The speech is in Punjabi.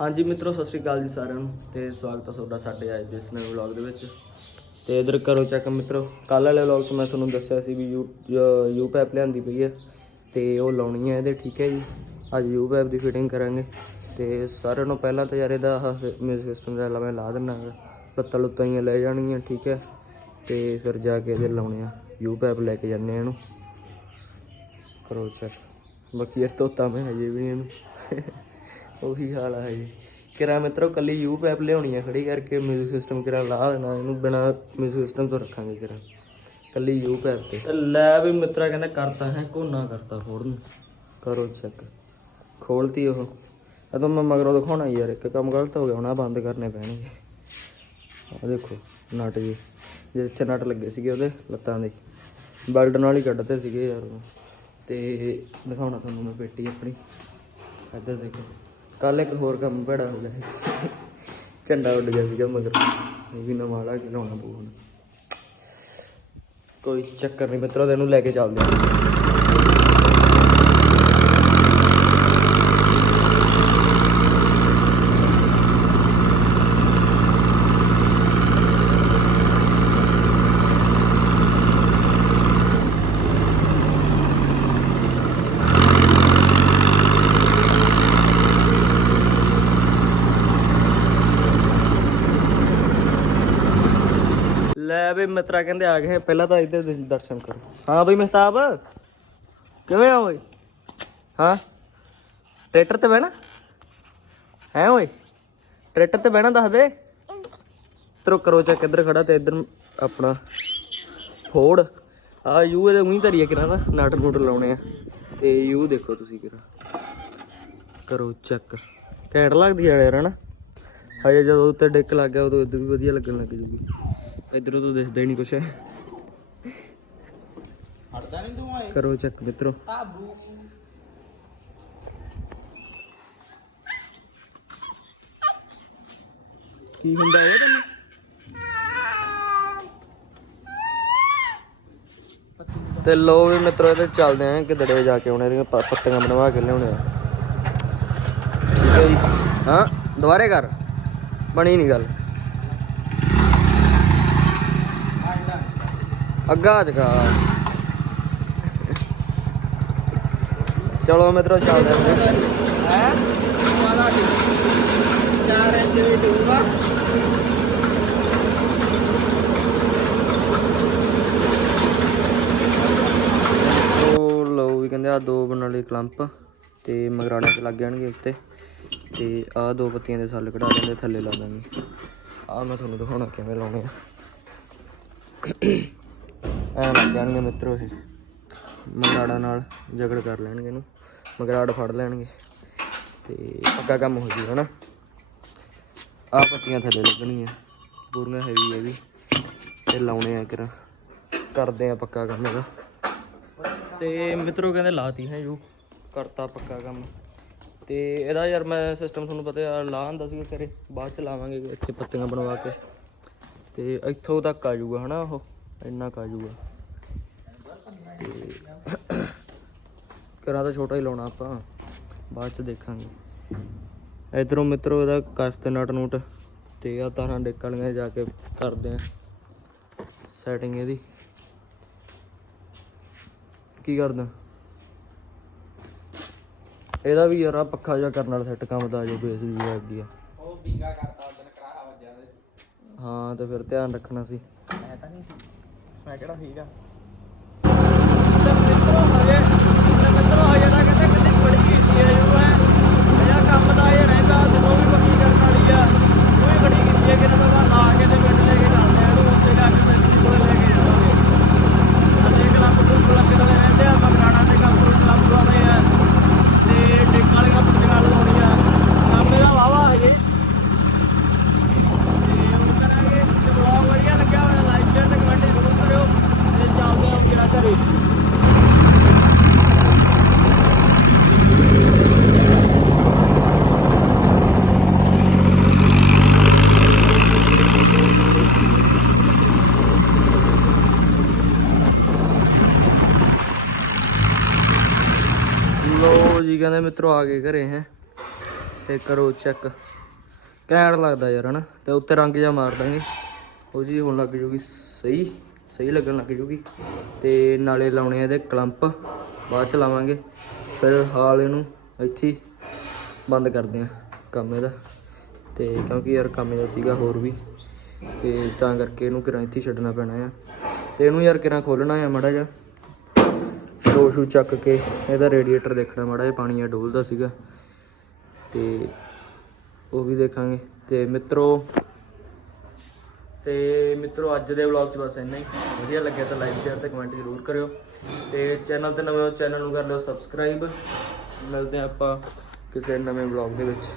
ਹਾਂਜੀ ਮਿੱਤਰੋ, ਸਤਿ ਸ਼੍ਰੀ ਅਕਾਲ ਜੀ ਸਾਰਿਆਂ ਨੂੰ ਤੇ ਸਵਾਗਤ ਹੈ ਤੁਹਾਡਾ ਸਾਡੇ ਅੱਜ ਦੇ ਇਸ ਨਵੇਂ ਵਲੌਗ ਦੇ ਵਿੱਚ। ਤੇ ਇਧਰ ਕਰੋ ਚੈੱਕ ਮਿੱਤਰੋ ਕੱਲ ਵਾਲੇ ਵਲੌਗ 'ਚ ਮੈਂ ਤੁਹਾਨੂੰ ਦੱਸਿਆ ਸੀ ਵੀ ਯੂ ਯੂ ਪੈਪ ਲਿਆਂਦੀ ਪਈ ਹੈ ਤੇ ਉਹ ਲਾਉਣੀ ਹੈ ਇਹਦੇ, ਠੀਕ ਹੈ ਜੀ? ਅੱਜ ਯੂ ਪੈਪ ਦੀ ਫਿਟਿੰਗ ਕਰਾਂਗੇ। ਤੇ ਸਾਰਿਆਂ ਨੂੰ ਪਹਿਲਾਂ ਤਾਂ ਯਾਰ ਇਹਦਾ ਮੇਰੇ ਸਿਸਟਮ ਦਾ ਮੈਂ ਲਾ ਦਿੰਨਾ ਲੱਤਾਂ ਲੁੱਤਾਂ ਹੀ ਲੈ ਜਾਣਗੀਆਂ, ਠੀਕ ਹੈ? ਤੇ ਫਿਰ ਜਾ ਕੇ ਇਹਦੇ ਲਾਉਣੇ ਆ। ਯੂ ਪੈਪ ਲੈ ਕੇ ਜਾਂਦੇ ਆ ਇਹਨੂੰ। ਕਰੋ ਚੈੱਕ ਬਾਕੀ ਇਹ ਤੋਤਾ ਮੈਂ ਹਜੇ ਵੀ ਇਹਨੂੰ। ਉਹੀ ਹਾਲ ਆ ਜੀ ਕਿਰਾ ਮਿੱਤਰੋ ਕੱਲੀ ਯੂ ਪੈਪ ਲਿਆਉਣੀ ਆ ਖੜੀ ਕਰਕੇ ਮਿਊਜ਼ਿਕ ਸਿਸਟਮ ਕਿਰਾ ਲਾ ਦੇਣਾ ਇਹਨੂੰ ਬਿਨਾ ਮਿਊਜ਼ਿਕ ਸਿਸਟਮ ਤੋਂ ਰੱਖਾਂਗੇ ਕਿਰਾ। ਕੱਲੀ ਯੂ ਪੈਪ ਤੇ। ਲੈ ਵੀ ਮਿੱਤਰਾ ਕਹਿੰਦਾ ਕਰਤਾ ਹੈ ਕੋਨਾ ਕਰਤਾ ਫੋੜ ਨੂੰ। ਕਰੋ ਚੈੱਕ ਖੋਲਤੀ ਉਹ। ਅਦੋਂ ਮੈਂ ਮਗਰੋਂ ਦਿਖਾਉਣਾ ਯਾਰ ਇੱਕ ਕੰਮ ਗਲਤ ਹੋ ਗਿਆ ਹੁਣ ਆ ਬੰਦ ਕਰਨੇ ਪੈਣਗੇ। ਆ ਦੇਖੋ ਨਟ ਜੀ। ਜਿੱਥੇ ਨਟ ਲੱਗੇ ਸੀਗੇ ਉਹਦੇ ਲੱਤਾਂ ਦੇ। ਬੈਲਟ ਨਾਲ ਹੀ ਕੱਢਦੇ ਸੀਗੇ ਯਾਰ ਤੇ ਦਿਖਾਉਣਾ ਤੁਹਾਨੂੰ ਮੈਂ ਪੇਟੀ ਆਪਣੀ। ਇੱਧਰ ਦੇਖੋ। ਕੱਲ ਇੱਕ ਹੋਰ ਕੰਮ ਬੜਾ ਹੋ ਗਿਆ। ਸੀ। ਝੰਡਾ ਉੱਡ ਗਿਆ ਸੀਗਾ ਮਗਰ। ਇਹ ਵੀ ਨਵਾਂ ਲਾ ਕੇ ਲਾਉਣਾ ਪਊ ਹੁਣ। ਕੋਈ ਚੱਕਰ ਨਹੀਂ ਮਿੱਤਰੋ, ਤੈਨੂੰ ਲੈ ਕੇ ਚੱਲਦੇ ਹਾਂ। ਲੈ ਵੀ ਮਿੱਤਰਾ ਕਹਿੰਦੇ ਆ ਗਏ ਪਹਿਲਾਂ ਤਾਂ ਇੱਧਰ ਦੇ ਦਰਸ਼ਨ ਕਰੋ। ਹਾਂ ਬਈ ਮਹਿਤਾਬ, ਕਿਵੇਂ ਆ ਓਏ? ਹਾਂ? ਟਰੈਕਟਰ ਤੇ ਬਹਿਣਾ? ਹੈ ਓਏ? ਟਰੈਕਟਰ ਤੇ ਬਹਿਣਾ ਦੱਸ ਦੇ। ਤਰੋ ਕਰੋ ਚੱਕ ਇੱਧਰ ਖੜਾ ਤੇ ਇੱਧਰ ਆਪਣਾ ਫੋੜ। ਆ ਯੂ ਇਹਦੇ ਉਹੀ ਧਰੀਆ ਕਿਰਾ ਦਾ ਨਟ ਨੂਟ ਲਾਉਣੇ ਆ। ਤੇ ਯੂ ਦੇਖੋ ਤੁਸੀਂ ਕਿਰਾਂ। ਕਰੋ ਚੈੱਕ ਘੈਂਟ ਲੱਗਦੀ ਆ ਯਾਰ, ਹਨਾ? ਹਜੇ ਜਦੋਂ ਉੱਤੇ ਡਿੱਕ ਲੱਗ ਗਿਆ, ਉਦੋਂ ਇਦੋਂ ਵੀ ਵਧੀਆ ਲੱਗਣ ਲੱਗ ਜੂਗੀ। ਇਧਰੋਂ ਤਾਂ ਦਿਖਦਾ ਹੀ ਨਹੀਂ ਕੁਛ। ਹਟਦਾ ਨਹੀਂ ਤੂੰ ਆਏ। ਕਰੋ ਚੈੱਕ ਮਿੱਤਰੋ। ਕੀ ਹੁੰਦਾ ਇਹ ਤੈਨੂੰ? ਤੇ ਲੋ ਵੀ ਮਿੱਤਰੋ ਇਹਦੇ ਚੱਲਦੇ ਆਂ ਕਿਦੜੇ ਜਾ ਕੇ ਆਉਣੇ ਇਹਦੀਆਂ ਪੱਤੀਆਂ ਬਣਵਾ ਕੇ ਲਿਆਉਣੇ ਆ। ਠੀਕ ਹੈ ਜੀ। ਹਾਂ ਦੁਬਾਰੇ ਕਰ। ਬਣੀ ਨਹੀਂ ਗੱਲ। ਅੱਗਾ ਚਕਾ ਚਲੋ ਮਿੱਤਰੋ ਚੱਲਦੇ ਹੈ? ਵਾਲਾ ਕੀ ਚਾਰ ਇੰਚ ਵੀ ਦੂਗਾ ਉਹ ਲਓ ਵੀ ਕਹਿੰਦੇ ਆ ਦੋ ਬਣਨ ਵਾਲੇ ਕਲੰਪ ਤੇ ਮਗਰਾਣੇ ਚ ਲੱਗ ਜਾਣਗੇ ਉੱਤੇ। ਤੇ ਆ ਦੋ ਪੱਤੀਆਂ ਦੇ ਸੱਲ ਕਢਾ ਦਿੰਦੇ ਥੱਲੇ ਲਾ ਦਾਂਗੇ ਆ ਮੈਂ ਤੁਹਾਨੂੰ ਦਿਖਾਉਣਾ ਕਿਵੇਂ ਲਾਉਣੇ ਆ। ਐ ਲੱਗ ਜਾਣਗੇ ਮਿੱਤਰੋ ਇਹ। ਮਗਰਾੜਾ ਨਾਲ ਜਗੜ ਕਰ ਲੈਣਗੇ ਇਹਨੂੰ। ਮਗਰਾੜ ਫੜ ਲੈਣਗੇ। ਤੇ ਪੱਕਾ ਕੰਮ ਹੋ ਜੂ ਹਨਾ? ਆ ਪੱਤੀਆਂ ਥੱਲੇ ਲੱਗਣੀਆਂ। ਪੂਰੀਆਂ ਹੈਵੀ ਇਹ ਵੀ। ਤੇ ਲਾਉਣੇ ਆ ਕਿਰਾ ਕਰਦੇ ਆ ਪੱਕਾ ਕੰਮ ਇਹਦਾ। ਤੇ ਮਿੱਤਰੋ ਕਹਿੰਦੇ ਲਾਤੀ ਹੈ ਯੂ ਕਰਤਾ ਪੱਕਾ ਕੰਮ। ਤੇ ਇਹਦਾ ਯਾਰ ਮੈਂ ਸਿਸਟਮ ਤੁਹਾਨੂੰ ਪਤਾ ਯਾਰ ਲਾ ਹੁੰਦਾ ਸੀ ਕਰੇ ਬਾਅਦ ਚ ਲਾਵਾਂਗੇ ਇੱਥੇ ਪੱਤੀਆਂ ਬਣਵਾ ਕੇ। ਤੇ ਇੱਥੋਂ ਤੱਕ ਆ ਜਾਊਗਾ ਹਨਾ ਉਹ? ਇੰਨਾ ਕੁ ਆ। ਕਰਾਂ ਤਾਂ ਛੋਟਾ ਹੀ ਲਾਉਣਾ ਆਪਾਂ ਬਾਅਦ ਚ ਦੇਖਾਂਗੇ। ਇਧਰੋਂ ਮਿੱਤਰੋ ਇਹਦਾ ਕਸ ਤੇ ਨਟ ਨੂਟ ਤੇ ਆ ਤਾਰਾਂ ਡਿੱਕ ਵਾਲੀਆਂ ਜਾ ਕੇ ਕਰਦੇ ਆ। ਸੈਟਿੰਗ ਇਹਦੀ। ਕੀ ਕਰਦਾ? ਇਹਦਾ ਵੀ ਯਾਰ ਆ ਪੱਖਾ ਜਿਹਾ ਕਰਨ ਵਾਲਾ ਸੈੱਟ ਕੰਮ ਦਾ ਜੋ ਬੇਸ ਵੀ ਲੱਗਦੀ ਆ। ਉਹ ਬਿੰਗਾ ਕਰਤਾ ਉਦੋਂ ਕਰਾਹਾ ਵੱਜਿਆ ਹਾਂ ਤੇ ਫਿਰ ਧਿਆਨ ਰੱਖਣਾ ਸੀ। ਮੈਂ ਤਾਂ ਨਹੀਂ ਸੀ। ਮੈਂ ਕਿਹੜਾ ਠੀਕ ਆ ਤੇ ਮਿੱਤਰੋ ਹਜੇ ਤੇ ਮਿੱਤਰੋ ਹਜੇ ਤਾਂ ਕਹਿੰਦੇ ਕਿੰਨੀ ਬੜੀ ਕੀਤੀ ਹੈ ਜੋ ਹੈ ਅਜਾ ਕੰਮ ਦਾ ਇਹ ਰਹਿੰਦਾ ਜਦੋਂ ਵੀ ਪੱਕੀ ਕਰਨ ਵਾਲੀ ਆ ਉਹ ਵੀ ਬੜੀ ਕੀਤੀ ਹੈ ਕਿ ਇਹਨਾਂ ਦਾ ਲਾ ਕੇ ਤੇ ਪਿੰਡ ਲੈ ਕੇ ਜਾਂਦੇ ਆ ਇਹਨੂੰ ਉੱਥੇ ਜਾ ਕੇ ਮਿਸਤਰੀ ਕੋਲ ਲੈ ਕੇ ਜਾਵਾਂਗੇ ਅਸੀਂ ਕਲੱਬ ਤੋਂ ਕਲੱਬ ਦੇ ਰਹਿੰਦੇ ਆ ਮਗਰਾਣਾ ਦੇ ਕੰਮ ਤੋਂ ਕਲੱਬ ਵਾਲੇ ਆ ਤੇ ਡਿੱਕ ਵਾਲੀਆਂ ਪੱਤੀਆਂ ਲਾਉਣੀਆਂ ਕੰਮ ਇਹਦਾ ਵਾਵਾ ਹੈ ਜੀ ਤੇ ਹੁਣ ਕਰਾਂਗੇ ਤੇ ਬਲੌਗ ਵਧੀਆ ਲੱਗਿਆ ਹੋਇਆ ਲਾਈਕ ਸ਼ੇਅਰ ਤੇ ਕਮੈਂਟ ਜ਼ਰੂਰ ਕਰਿਓ ਤੇ ਚੱਲਦੇ ਹਾਂ ਮੇਰਾ ਘਰੇ ਲੋ ਜੀ, ਕਹਿੰਦੇ ਮਿੱਤਰੋ ਆ ਗਏ ਘਰੇ ਹੈ। ਤੇ ਕਰੋ ਚੈੱਕ ਘੈਂਟ ਲੱਗਦਾ ਯਾਰ, ਹਨਾ? ਤੇ ਉੱਤੇ ਰੰਗ ਜਿਹਾ ਮਾਰ ਦਾਂਗੇ। ਉਹ ਜੀ ਹੁਣ ਲੱਗ ਜੂਗੀ ਸਹੀ ਸਹੀ ਲੱਗਣ ਲੱਗ ਜੂਗੀ। ਤੇ ਨਾਲੇ ਲਾਉਣੇ ਆ ਇਹਦੇ ਕਲੰਪ, ਬਾਅਦ ਚ ਲਾਵਾਂਗੇ। ਫਿਰ ਹਾਲ ਇਹਨੂੰ ਇੱਥੇ ਬੰਦ ਕਰਦੇ ਆ ਕੰਮ ਇਹਦਾ। ਤੇ ਕਿਉਂਕਿ ਯਾਰ ਕੰਮ ਇਹਦਾ ਸੀਗਾ ਹੋਰ ਵੀ। ਤੇ ਤਾਂ ਕਰਕੇ ਇਹਨੂੰ ਕਿਰਾਂ ਇੱਥੇ ਛੱਡਣਾ ਪੈਣਾ ਆ। ਤੇ ਇਹਨੂੰ ਯਾਰ ਕਿਰਾਂ ਖੋਲਣਾ ਆ, ਮੜਾ ਜਿਹਾ। ਸ਼ੋ ਚੱਕ ਕੇ ਇਹਦਾ ਰੇਡੀਏਟਰ ਦੇਖਣਾ ਮਾੜਾ ਜਿਹਾ, ਪਾਣੀ ਆ ਡੋਲਦਾ ਸੀਗਾ। ਤੇ ਉਹ ਵੀ ਦੇਖਾਂਗੇ। ਤੇ ਮਿੱਤਰੋ ਤੇ ਮਿੱਤਰੋ, ਅੱਜ ਦੇ ਵਲੌਗ 'ਚ ਬਸ ਇੰਨਾ ਹੀ। ਵਧੀਆ ਲੱਗਿਆ ਤਾਂ ਲਾਈਕ ਸ਼ੇਅਰ ਤੇ ਕਮੈਂਟ ਜ਼ਰੂਰ ਕਰਿਓ। ਤੇ ਚੈਨਲ ਤੇ ਨਵੇਂ ਹੋ ਚੈਨਲ ਨੂੰ ਕਰ ਲਿਓ ਸਬਸਕ੍ਰਾਈਬ ਮਿਲਦੇ ਹਾਂ ਆਪਾਂ ਕਿਸੇ ਨਵੇਂ ਵਲੌਗ ਦੇ ਵਿੱਚ।